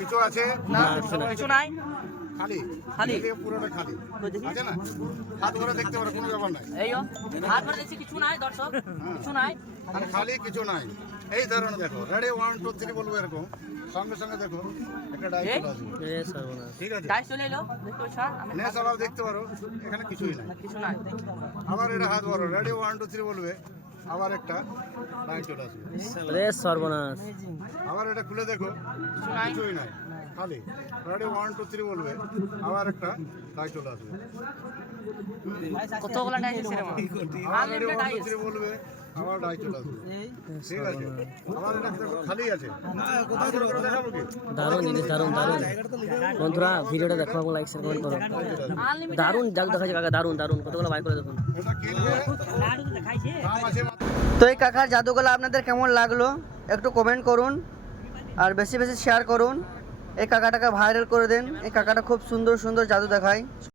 কিছু আছে না, কিছু নাই, খালি খালি পুরোটা খালি আছে না। হাত ভরে দেখতে পারো, কোনো ব্যাপার নাই। এই হাত ভরে দেখছি কিছু নাই দর্শক, কিছু নাই, খালি কিছু নাই। এই ধরনের দেখো, রেডি 1 2 3 বলবো, এরকম সঙ্গে সঙ্গে দেখো একটা ডাইস চলে আসবে। ঠিক আছে, ডাইস চলে এলো, দেখতে পাচ্ছ নেক্সট আবার দেখতে পারো, এখানে কিছুই নাই, কিছু নাই। আবার এটা হাত ভরো, রেডি 1 2 3 বলবে, আবার একটা ডাইস চলে আসবে। রে সর্বনাশ। আবার এটা খুলে দেখো, কিছুই নাই, খালি। রেডি 1 2 3 বলবে, আবার একটা ডাইস চলে আসবে। কতগুলো ডাইস আছে রে মা? রেডি 1 2 3 বলবে, আবার ডাইস চলে আসবে। ঠিক আছে, আবার এটা দেখো খালি আছে। দেখাবো কি? দারুণ জিনিস, দারুণ দারুণ। বন্ধুরা ভিডিওটা দেখো এবং লাইক শেয়ার কমেন্ট করো। দারুণ জাদু দেখাচ্ছে কাকা, দারুণ দারুণ। কতগুলো বাই করে দেখুন। এটা কিনবে, দাম আছে তো এই কাকার জাদুগুলো আপনাদের কেমন লাগলো একটু কমেন্ট করুন, আর বেশি বেশি শেয়ার করুন। এই কাকাটাকে ভাইরাল করে দেন। এই কাকাটা খুব সুন্দর সুন্দর জাদু দেখায়।